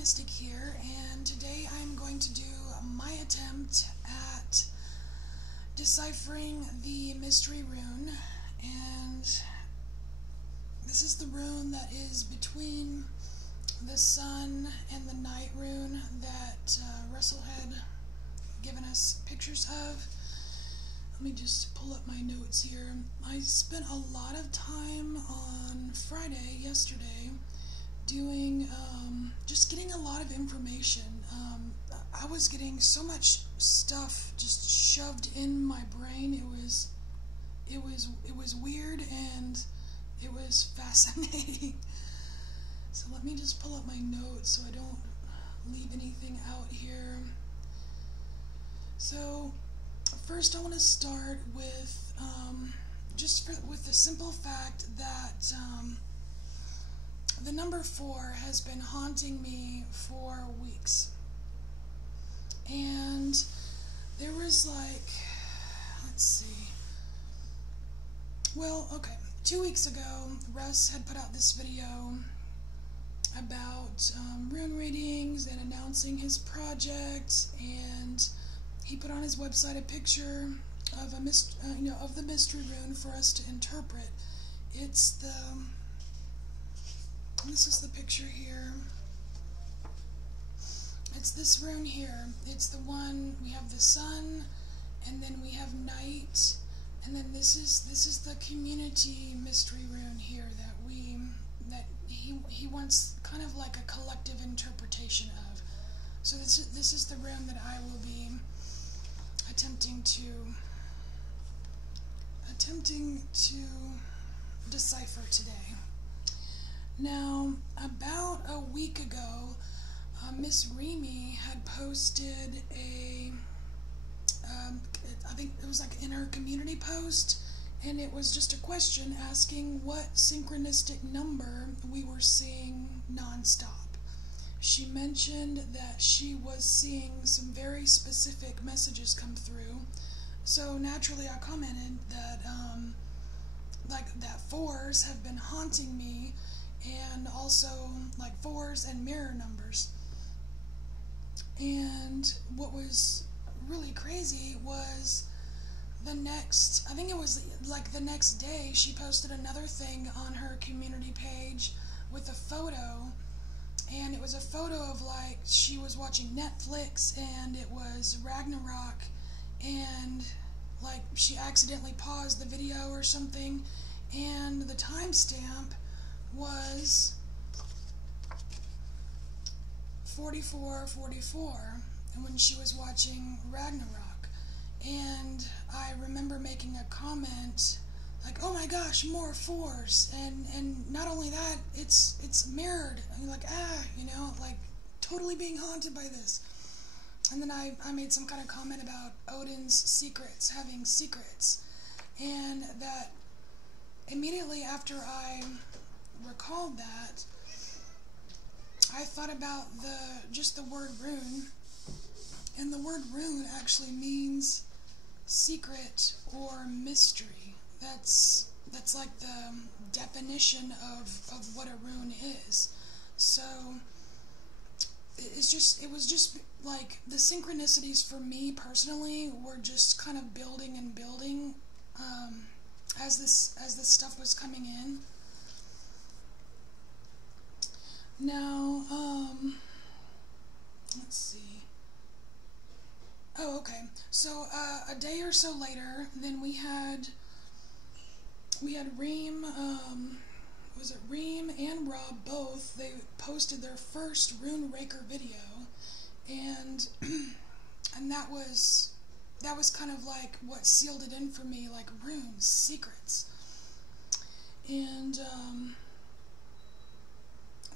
Mystic here, and today I'm going to do my attempt at deciphering the mystery rune. And this is the rune that is between the sun and the night rune that Russell had given us pictures of. Let me just pull up my notes here. I spent a lot of time on Friday, yesterday, doing, just getting a lot of information. I was getting so much stuff just shoved in my brain. It was weird and it was fascinating. So let me just pull up my notes so I don't leave anything out here. So first I want to start with with the simple fact that the number 4 has been haunting me for weeks. And there was let's see. Well, okay, 2 weeks ago, Russ had put out this video about rune readings and announcing his project, and he put on his website a picture of of the mystery rune for us to interpret. This is the picture here. It's this rune here. It's the one, we have the sun, and then we have night, and then this is the community mystery rune here that he wants kind of like a collective interpretation of. So this is the rune that I will be attempting to decipher today. Now, about a week ago, Miss Remy had posted I think it was in her community post, and it was just a question asking what synchronistic number we were seeing nonstop. She mentioned that she was seeing some very specific messages come through, so naturally I commented that that 4s have been haunting me, and also 4s and mirror numbers. And what was really crazy was the next day she posted another thing on her community page with a photo, and it was a photo of she was watching Netflix, and it was Ragnarok, and she accidentally paused the video or something, and the timestamp was 44:44, and when she was watching Ragnarok. And I remember making a comment oh my gosh, more 4s, and not only that, it's mirrored. And you're totally being haunted by this. And then I made some kind of comment about Odin's secrets, having secrets, and that immediately after I recalled that, I thought about the word rune, and the word rune actually means secret or mystery. That's the definition of what a rune is. So it was just the synchronicities for me personally were just kind of building and building as this stuff was coming in. Now, let's see. Oh, okay. So, a day or so later, then we had Reem, was it Reem and Rob both? They posted their first Rune Raker video, and that was kind of what sealed it in for me, runes, secrets. And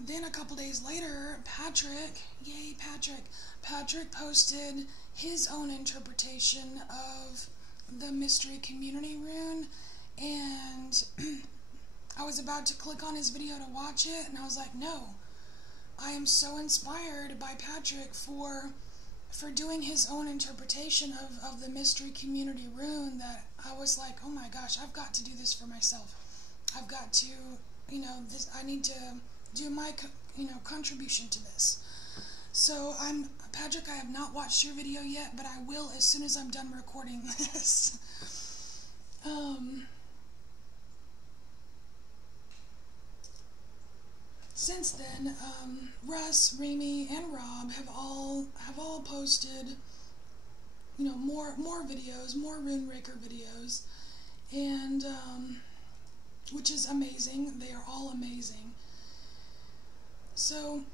then a couple days later, Patrick posted his own interpretation of the mystery community rune, and I was about to click on his video to watch it, and I was like, no, I am so inspired by Patrick for doing his own interpretation of the mystery community rune, that I was like, oh my gosh, I've got to do this for myself. I've got to, I need to do my, contribution to this. So Patrick, I have not watched your video yet, but I will as soon as I'm done recording this. Since then, Russ, Remy, and Rob have all posted, you know, more videos, more Rune Raker videos, and which is amazing. They are all amazing. So,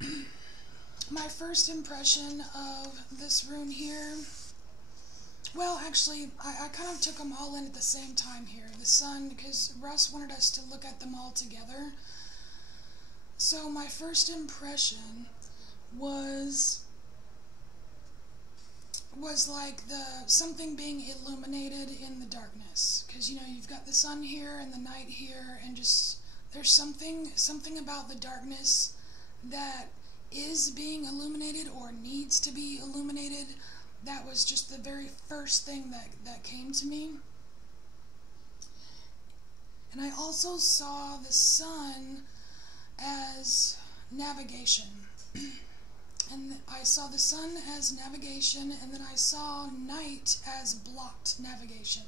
my first impression of this rune here, well, actually, I kind of took them all in at the same time here. The sun, because Russ wanted us to look at them all together. So my first impression was like something being illuminated in the darkness, because, you know, you've got the sun here and the night here, and just there's something about the darkness that is being illuminated or needs to be illuminated. That was just the very first thing that came to me. And I also saw the sun as navigation. And I saw the sun as navigation, and then I saw night as blocked navigation.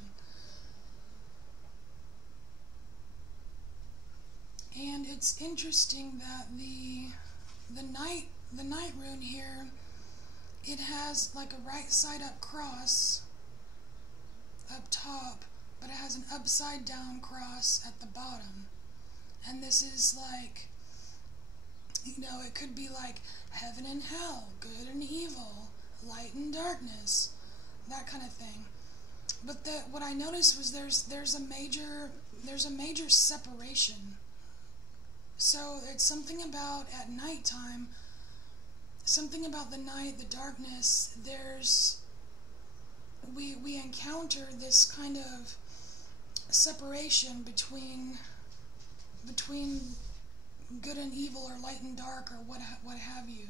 And it's interesting that the night rune here, it has like a right side up cross up top, but it has an upside down cross at the bottom. And this is like, you know, it could be like heaven and hell, good and evil, light and darkness, that kind of thing. But what I noticed was there's a major separation. So it's something about at nighttime, something about the night, the darkness. We encounter this kind of separation between good and evil, or light and dark, or what have you.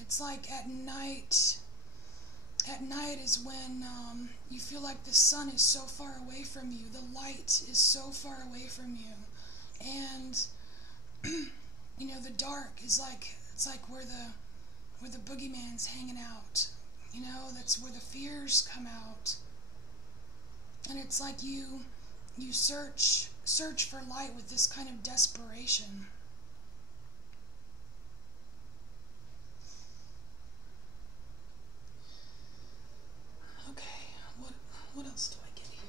It's like at night is when you feel like the sun is so far away from you, the light is so far away from you, and you know, the dark is like, it's like where the boogeyman's hanging out. You know, that's where the fears come out. And it's like you search for light with this kind of desperation. Okay, what else do I get here?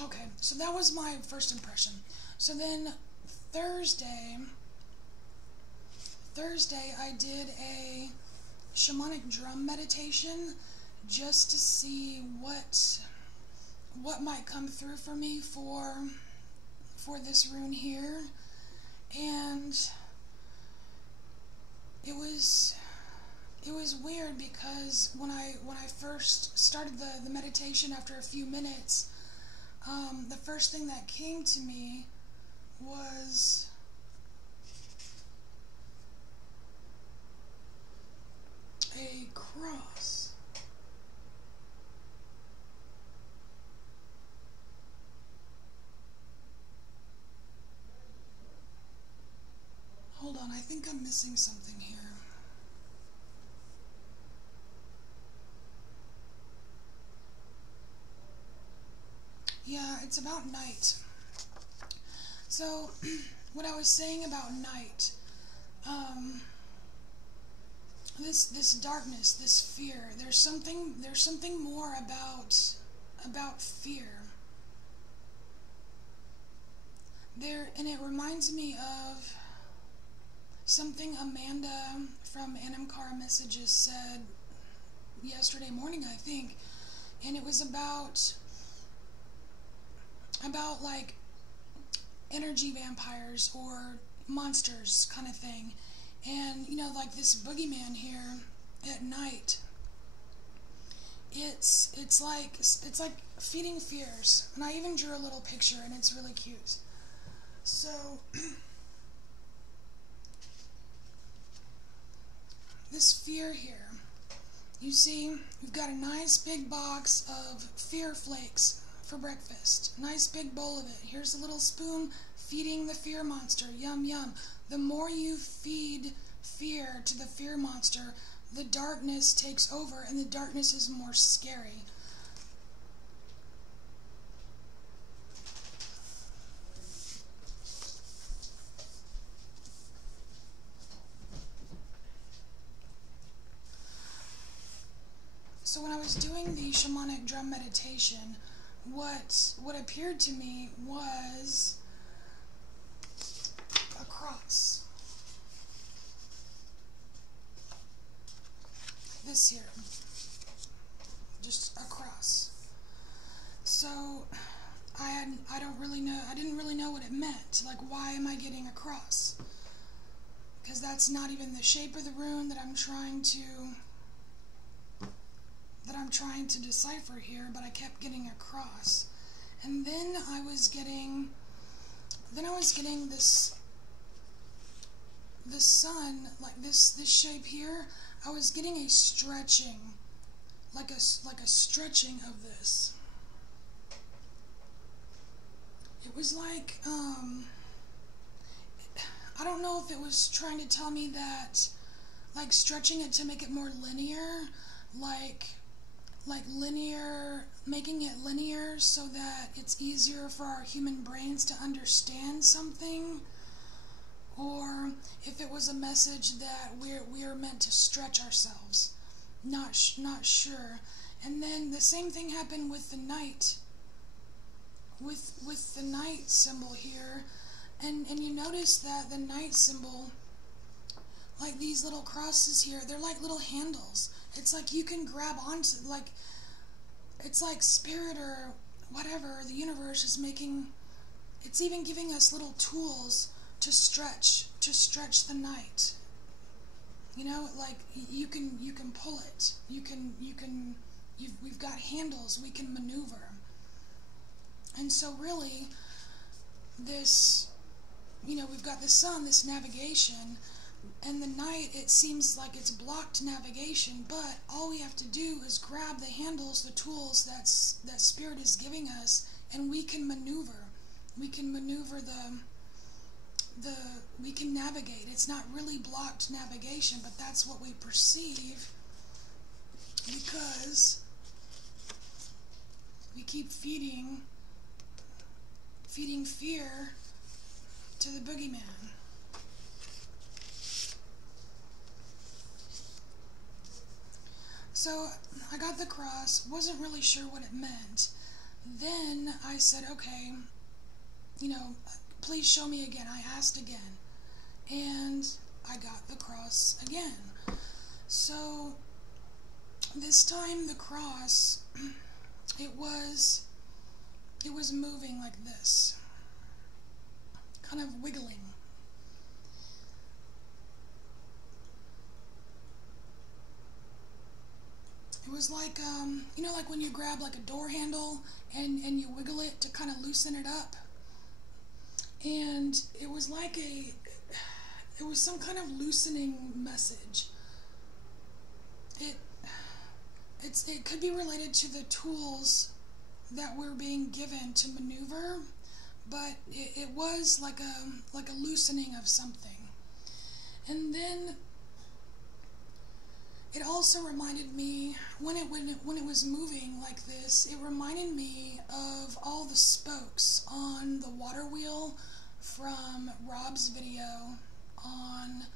Okay, so that was my first impression. So then Thursday I did a shamanic drum meditation just to see what might come through for me for this rune here. And it was weird, because when I first started the meditation, after a few minutes, the first thing that came to me was a cross. Hold on, I think I'm missing something here. Yeah, it's about night. So, what I was saying about night, this darkness, this fear, there's something more about fear. And it reminds me of something Amanda from Anamkara Messages said yesterday morning, I think, and it was about like energy vampires or monsters kind of thing. And, you know, like this boogeyman here at night, it's like feeding fears. And I even drew a little picture, and it's really cute. So this fear here, you see, we've got a nice big box of fear flakes, for breakfast. Nice big bowl of it. Here's a little spoon, feeding the fear monster. Yum, yum. The more you feed fear to the fear monster, the darkness takes over, and the darkness is more scary. So when I was doing the shamanic drum meditation, what appeared to me was a cross. This here. Just a cross. So I didn't really know what it meant. Like, why am I getting a cross? Because that's not even the shape of the rune that I'm trying to decipher here, but I kept getting a cross. And then I was getting this sun, like this shape here. I was getting a stretching, like a stretching of this. It was like, I don't know if it was trying to tell me that, like, stretching it to make it more linear, like linear, making it linear so that it's easier for our human brains to understand something, or if it was a message that we are meant to stretch ourselves. Not sure. And then the same thing happened with the night, with the night symbol here, and you notice that the night symbol, like these little crosses here, they're like little handles. It's like you can grab onto, like, it's like spirit or whatever, the universe is making, it's even giving us little tools to stretch the night. You know, like you can pull it. We've got handles we can maneuver. And so really, this, you know, we've got the sun, this navigation, and the night, it seems like it's blocked navigation, but all we have to do is grab the handles, the tools that Spirit is giving us, and we can maneuver. We can maneuver we can navigate. It's not really blocked navigation, but that's what we perceive because we keep feeding fear to the boogeyman. So I got the cross, wasn't really sure what it meant. Then I said, okay, you know, please show me again. I asked again, and I got the cross again. So this time the cross, it was moving like this, kind of wiggling. It was like, you know, like when you grab like a door handle and you wiggle it to kind of loosen it up. And it was like it was some kind of loosening message. It could be related to the tools that we're being given to maneuver, but it was like a loosening of something. And then it also reminded me, when it was moving like this, it reminded me of all the spokes on the water wheel from Rob's video on,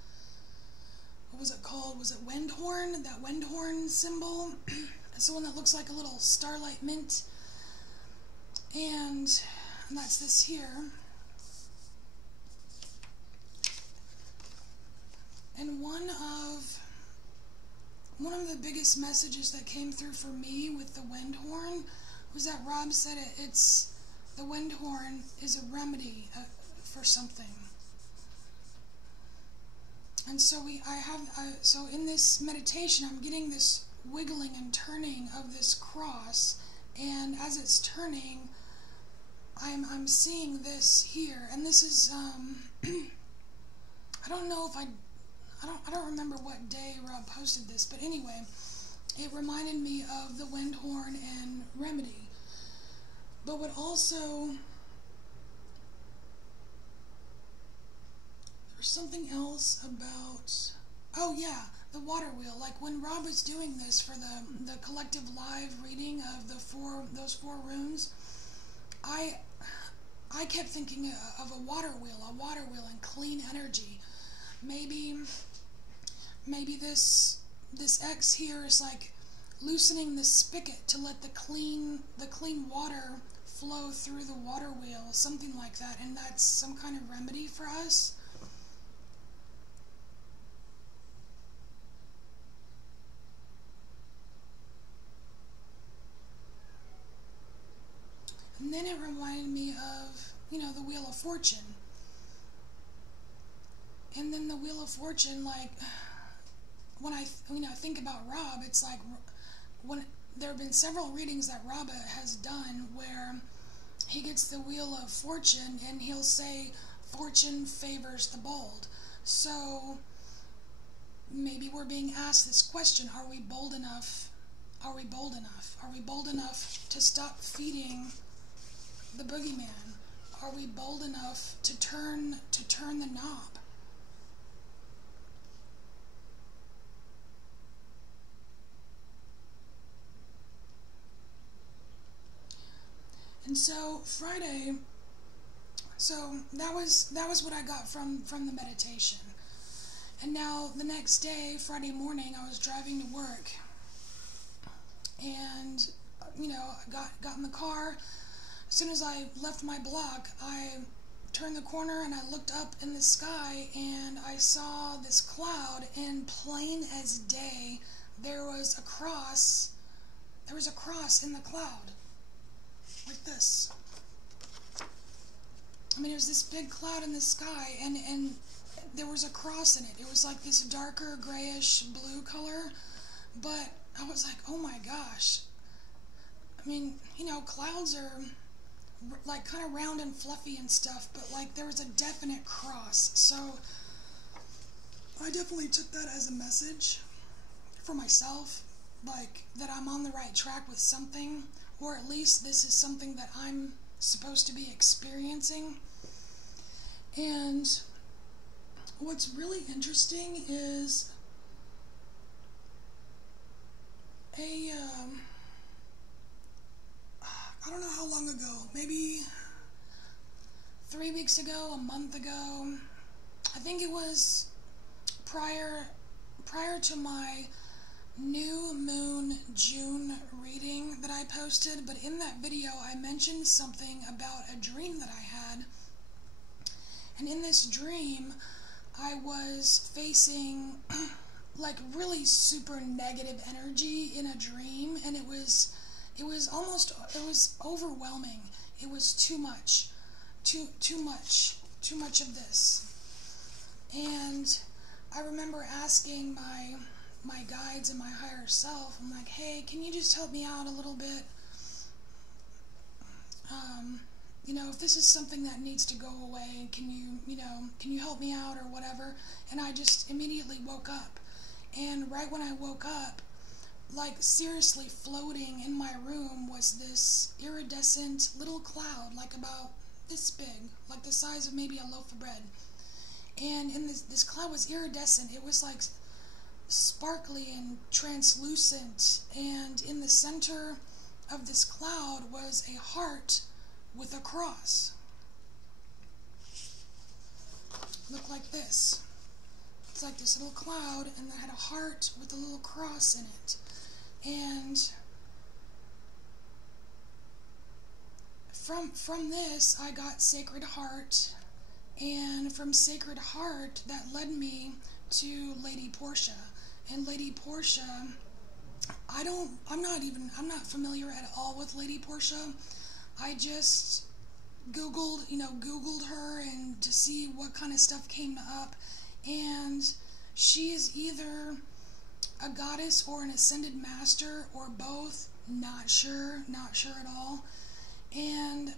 what was it called? Was it wind horn? That wind horn symbol? It's the one that looks like a little starlight mint. And that's this here. And one of the biggest messages that came through for me with the wind horn was that Rob said the wind horn is a remedy for something. And so so in this meditation, I'm getting this wiggling and turning of this cross, and as it's turning, I'm seeing this here, and this is I don't know if I don't remember what day Rob posted this, but anyway, it reminded me of the wind horn and remedy. But what also, there's something else about, oh yeah, the water wheel. Like when Rob was doing this for the collective live reading of those four runes, I kept thinking of a water wheel and clean energy. Maybe this X here is like loosening the spigot to let the clean water flow through the water wheel, something like that, and that's some kind of remedy for us. And then it reminded me of, the Wheel of Fortune. And then the Wheel of Fortune, like, when I think about Rob, it's like, when there have been several readings that Rob has done where he gets the Wheel of Fortune and he'll say, fortune favors the bold. So maybe we're being asked this question, are we bold enough? Are we bold enough? Are we bold enough to stop feeding the boogeyman? Are we bold enough to turn the knob? And so Friday, so that was what I got from the meditation. And now the next day, Friday morning, I was driving to work, and I got in the car. As soon as I left my block, I turned the corner and I looked up in the sky and I saw this cloud, and plain as day, there was a cross. There was a cross in the cloud. Like this. I mean, it was this big cloud in the sky, and there was a cross in it. It was like this darker grayish blue color, but I was like, oh my gosh. I mean, clouds are like kind of round and fluffy and stuff, but like there was a definite cross. So I definitely took that as a message for myself, like that I'm on the right track with something, or at least this is something that I'm supposed to be experiencing. And what's really interesting is I don't know how long ago, maybe 3 weeks ago, a month ago, I think it was prior to my new moon June reading that I posted, but in that video I mentioned something about a dream that I had. And in this dream, I was facing like really super negative energy in a dream, and it was overwhelming. It was too much of this. And I remember asking my guides and my higher self, I'm like, hey, can you just help me out a little bit? If this is something that needs to go away, can you help me out or whatever? And I just immediately woke up. And right when I woke up, like seriously floating in my room was this iridescent little cloud, like about this big, like the size of maybe a loaf of bread. And in this cloud was iridescent. It was like sparkly and translucent, and in the center of this cloud was a heart with a cross. Looked like this. It's like this little cloud, and it had a heart with a little cross in it. And from this, I got Sacred Heart, and from Sacred Heart, that led me to Lady Portia. And Lady Portia, I'm not familiar at all with Lady Portia. I just Googled her and to see what kind of stuff came up, and she is either a goddess or an ascended master or both, not sure at all.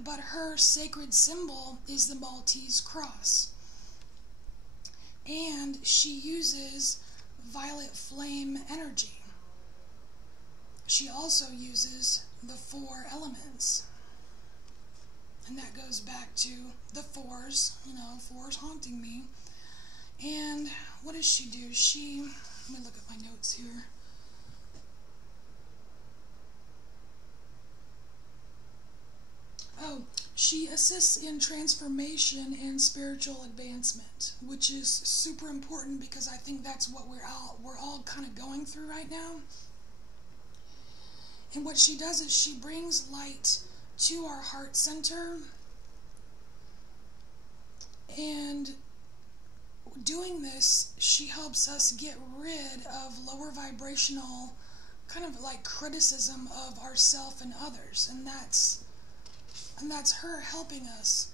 But her sacred symbol is the Maltese cross. And she uses violet flame energy. She also uses the 4 elements. And that goes back to the fours, fours haunting me. And what does she do? Let me look at my notes here. Oh, she assists in transformation and spiritual advancement, which is super important because I think that's what we're all kind of going through right now. And what she does is she brings light to our heart center, and doing this, she helps us get rid of lower vibrational kind of like criticism of ourself and others, and that's her helping us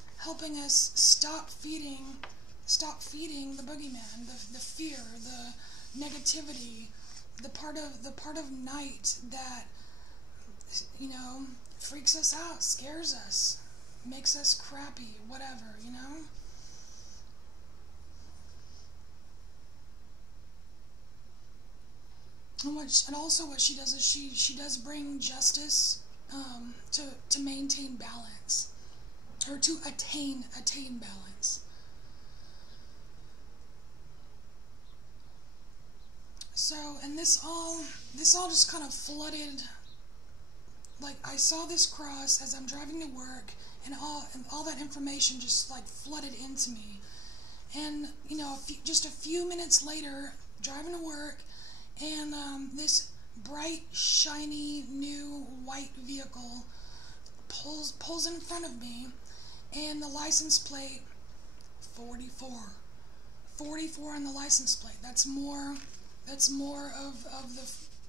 stop feeding the boogeyman, the fear, the negativity, the part of night that freaks us out, scares us, makes us crappy, whatever, And also what she does is she does bring justice to maintain balance, or to attain balance. So, and this all just kind of flooded. Like, I saw this cross as I'm driving to work, and all that information just like flooded into me. And just a few minutes later, driving to work, and this bright, shiny, new white vehicle pulls in front of me, and the license plate 44 on the license plate. That's more of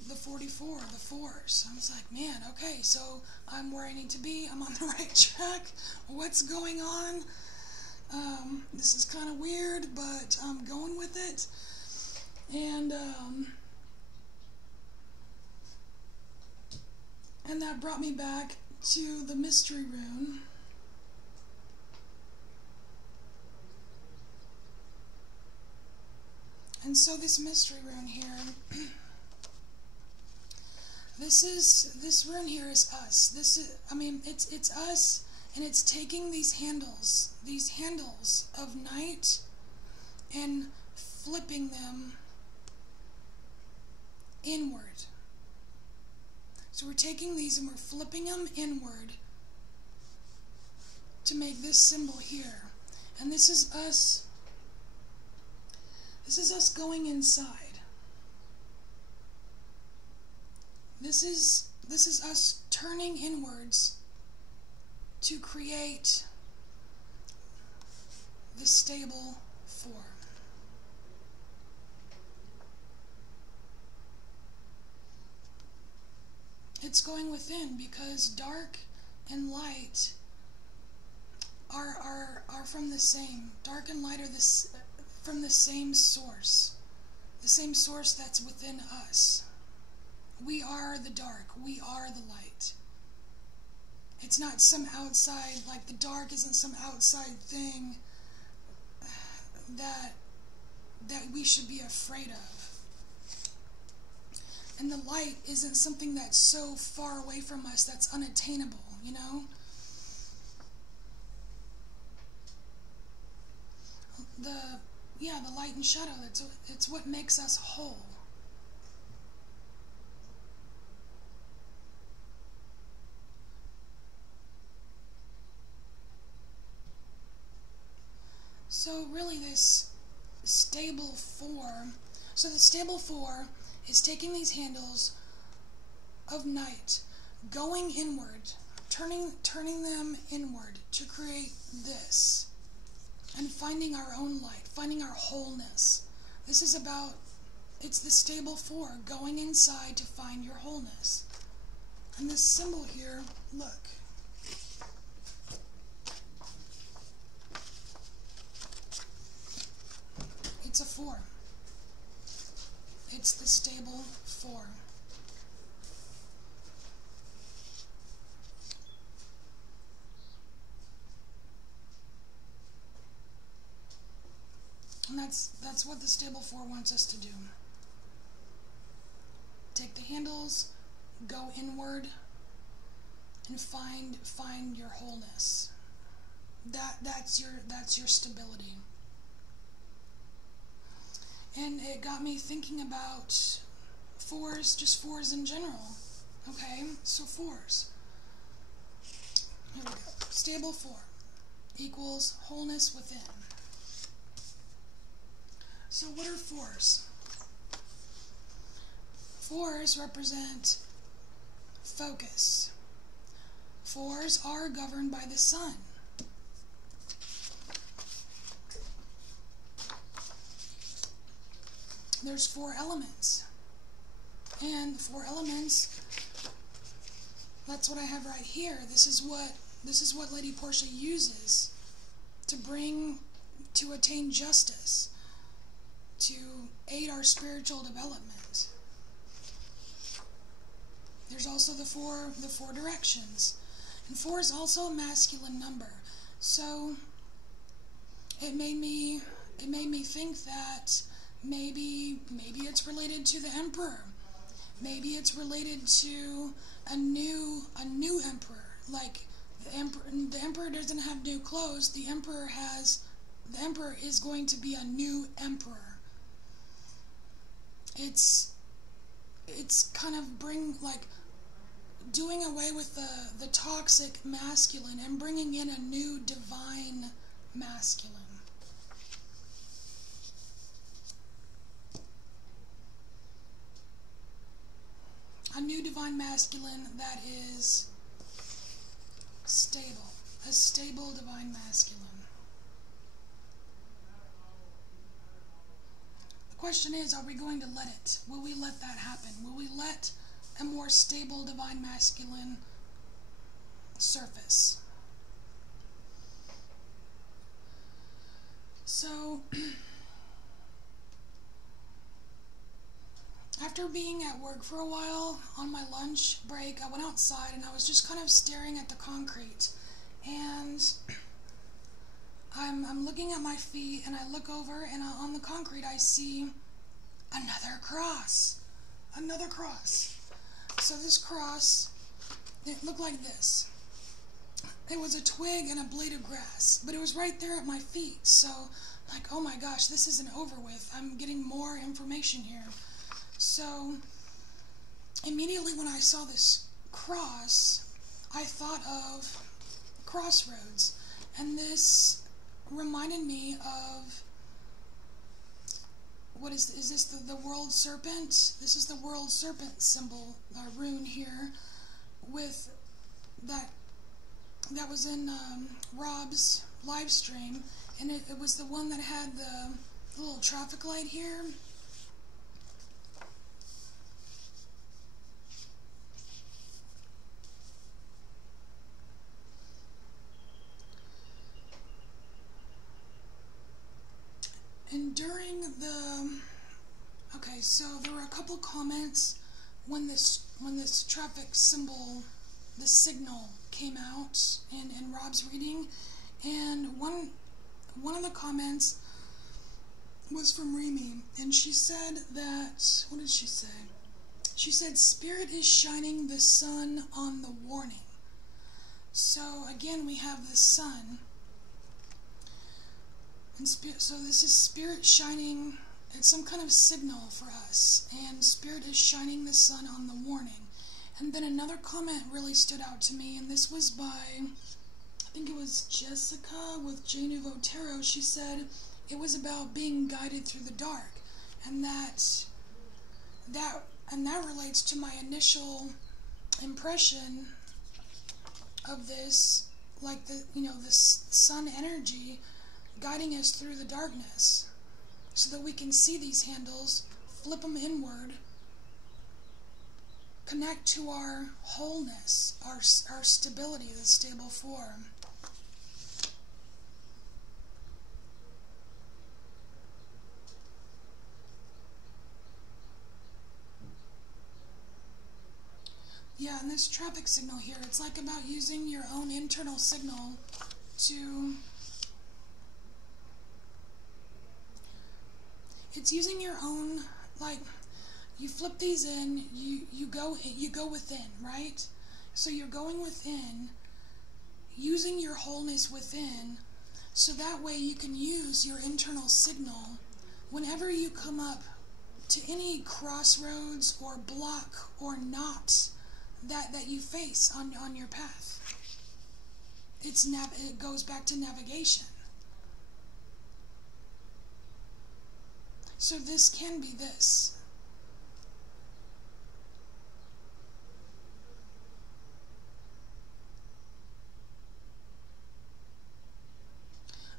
the 44, the fours. I was like, man, okay, so I'm where I need to be. I'm on the right track. What's going on? This is kind of weird, but I'm going with it. And that brought me back to the mystery rune. And so this mystery rune here, this rune here is us. It's us, and it's taking these handles of night and flipping them inward. So we're taking these and we're flipping them inward to make this symbol here. And this is us. This is us going inside. This is us turning inwards to create the stable form. It's going within, because dark and light are from the same. Dark and light are from the same source. The same source that's within us. We are the dark. We are the light. It's not some outside, like the dark isn't some outside thing that we should be afraid of. And the light isn't something that's so far away from us that's unattainable, The light and shadow, it's what makes us whole. So really this stable four, so the stable four is taking these handles of night, going inward, turning them inward to create this, and finding our own light, finding our wholeness. This is about, it's the stable four, going inside to find your wholeness. And this symbol here, look. It's a 4. It's the stable 4. And that's what the stable 4 wants us to do. Take the handles, go inward, and find your wholeness. that's your stability. And it got me thinking about fours, just fours in general. Okay, so fours. Here we go. Stable 4 equals wholeness within. So what are fours? Fours represent focus. Fours are governed by the sun. There's 4 elements. And the 4 elements, that's what I have right here. This is what Lady Portia uses to attain justice, to aid our spiritual development. There's also the four directions. And 4 is also a masculine number. So it made me think that maybe it's related to the emperor. Maybe it's related to a new emperor. Like the emperor doesn't have new clothes. The emperor is going to be a new emperor. It's kind of doing away with the toxic masculine and bringing in a new divine masculine. A new divine masculine that is stable. A stable divine masculine. The question is, are we going to let it? Will we let that happen? Will we let a more stable divine masculine surface? So after being at work for a while, on my lunch break, I went outside and I was just kind of staring at the concrete. And I'm looking at my feet, and I look over, and on the concrete I see another cross. Another cross. So this cross, it looked like this. It was a twig and a blade of grass, but it was right there at my feet. So, like, oh my gosh, this isn't over with. I'm getting more information here. So, immediately when I saw this cross, I thought of crossroads, and this reminded me of, what is this the world serpent? This is the world serpent symbol, rune here, with that was in Rob's live stream, and it was the one that had the little traffic light here. And during so there were a couple comments when this traffic symbol, the signal, came out in Rob's reading, and one of the comments was from Remy, and she said that, what did she say? She said, "Spirit is shining the sun on the warning." So again, we have the sun. And so this is Spirit shining, it's some kind of signal for us, and Spirit is shining the sun on the warning. And then another comment really stood out to me, and this was by, I think it was Jessica with J Nouveau Tarot. She said it was about being guided through the dark, and that relates to my initial impression of this, like this sun energy guiding us through the darkness, so that we can see these handles, flip them inward, connect to our wholeness, our stability, the stable form. Yeah, and this traffic signal here, it's like about using your own internal signal to... It's using your own, like, you flip these in, you go within, right? So you're going within, using your wholeness within, so that way you can use your internal signal whenever you come up to any crossroads or block or knot that you face on your path. It goes back to navigation. So this can be this.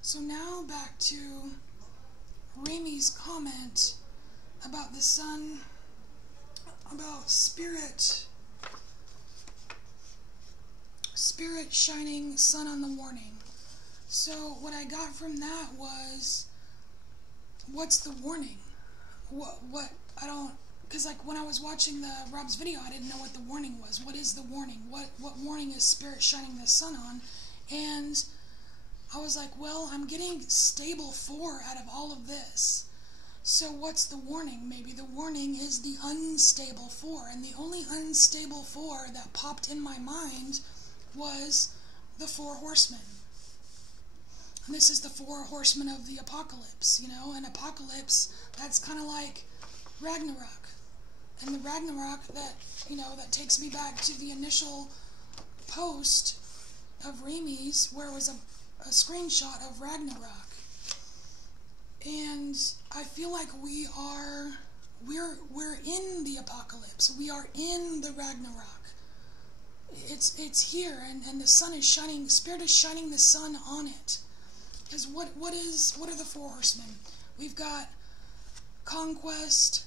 So now back to Remy's comment about the sun, about spirit shining sun on the warning. So what I got from that was, what's the warning? What I don't, because like when I was watching Rob's video, I didn't know what the warning was. What is the warning? What warning is spirit shining the sun on? And I was like, well, I'm getting stable 4 out of all of this. So what's the warning? Maybe the warning is the unstable 4. And the only unstable 4 that popped in my mind was the 4 horsemen. And this is the 4 horsemen of the apocalypse, you know? And apocalypse, that's kind of like Ragnarok. And the Ragnarok that, you know, that takes me back to the initial post of Remy's, where it was a screenshot of Ragnarok. And I feel like we're in the apocalypse. We are in the Ragnarok. It's here, and the sun is shining, spirit is shining the sun on it. Because what are the 4 horsemen? We've got conquest,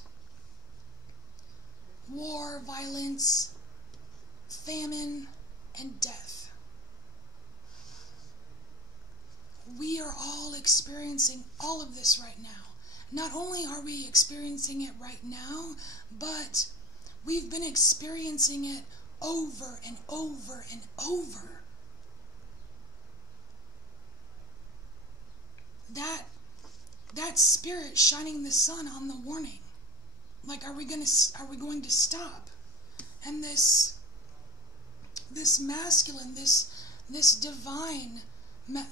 war, violence, famine, and death. We are all experiencing all of this right now. Not only are we experiencing it right now, but we've been experiencing it over and over and over. That spirit shining the sun on the warning. Like, are we going to stop? And this masculine, this divine,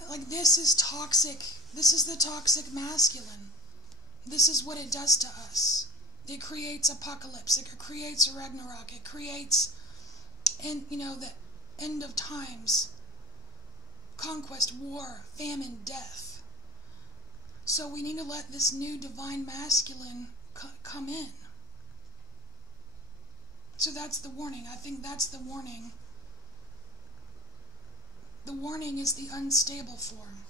like, this is toxic. This is the toxic masculine. This is what it does to us. It creates apocalypse. It creates a Ragnarok. It creates, and you know, the end of times, conquest, war, famine, death. So we need to let this new divine masculine come in. So that's the warning. I think that's the warning. The warning is the unstable form.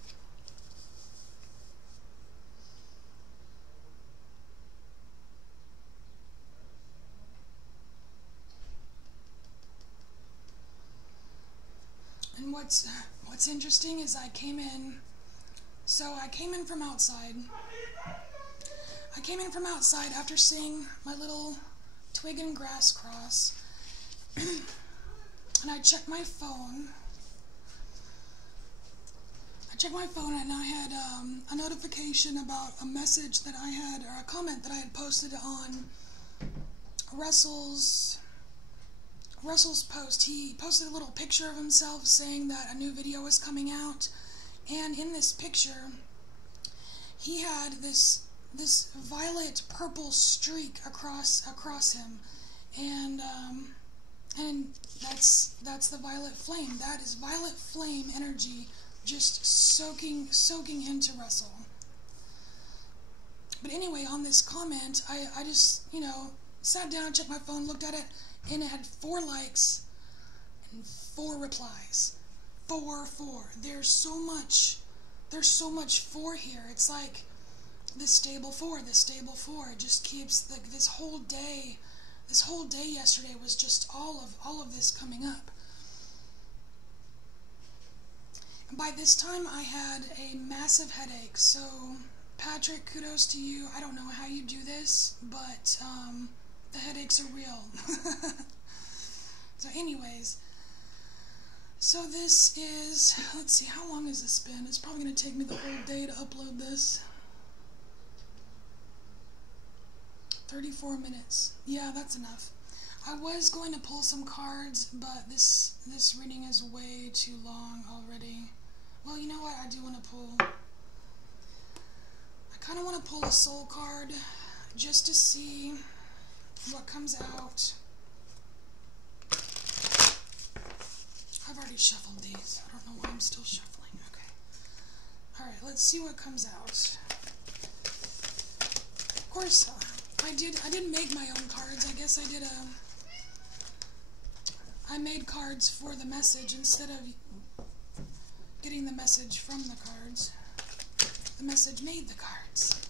And what's interesting is I came in from outside. I came in from outside after seeing my little twig and grass cross. And I checked my phone. And I had a notification about a message that I had, or a comment that I had posted on Russell's post. He posted a little picture of himself saying that a new video was coming out, and in this picture he had this violet purple streak across him, and that's the violet flame. That is violet flame energy just soaking into Russell. But anyway, on this comment, I just, you know, sat down, checked my phone, looked at it, and it had 4 likes and 4 replies. 4. There's so much 4 here. It's like the stable 4. It just keeps, like, this whole day yesterday was just all of this coming up. And by this time I had a massive headache. So Patrick, kudos to you. I don't know how you do this, but the headaches are real. So anyways, so this is, let's see, how long has this been? It's probably going to take me the whole day to upload this. 34 minutes. Yeah, that's enough. I was going to pull some cards, but this reading is way too long already. Well, you know what? I do want to pull. I kind of want to pull a soul card just to see what comes out. I've already shuffled these. I don't know why I'm still shuffling. Okay. Alright, let's see what comes out. Of course, I didn't make my own cards. I guess I made cards for the message instead of getting the message from the cards. The message made the cards.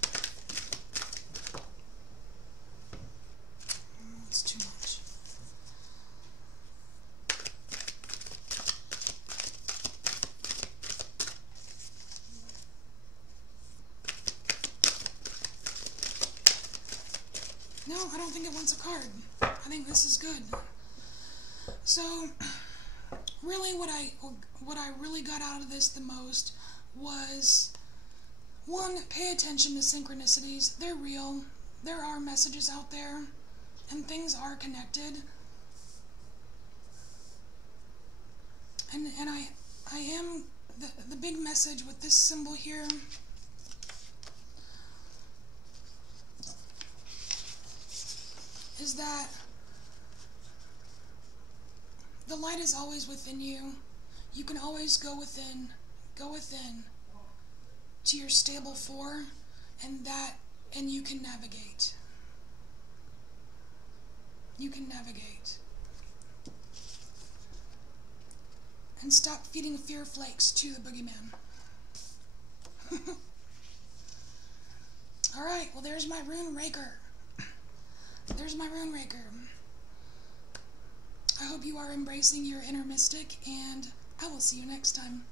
It's too much. No, I don't think it wants a card. I think this is good. So, really what I really got out of this the most was, one, pay attention to synchronicities. They're real. There are messages out there, and things are connected. And I am, the big message with this symbol here is that the light is always within you. You can always go within to your stable 4, and you can navigate. You can navigate. And stop feeding fear flakes to the boogeyman. Alright, well there's my rune Raker. There's my rune Raker. I hope you are embracing your inner mystic, and I will see you next time.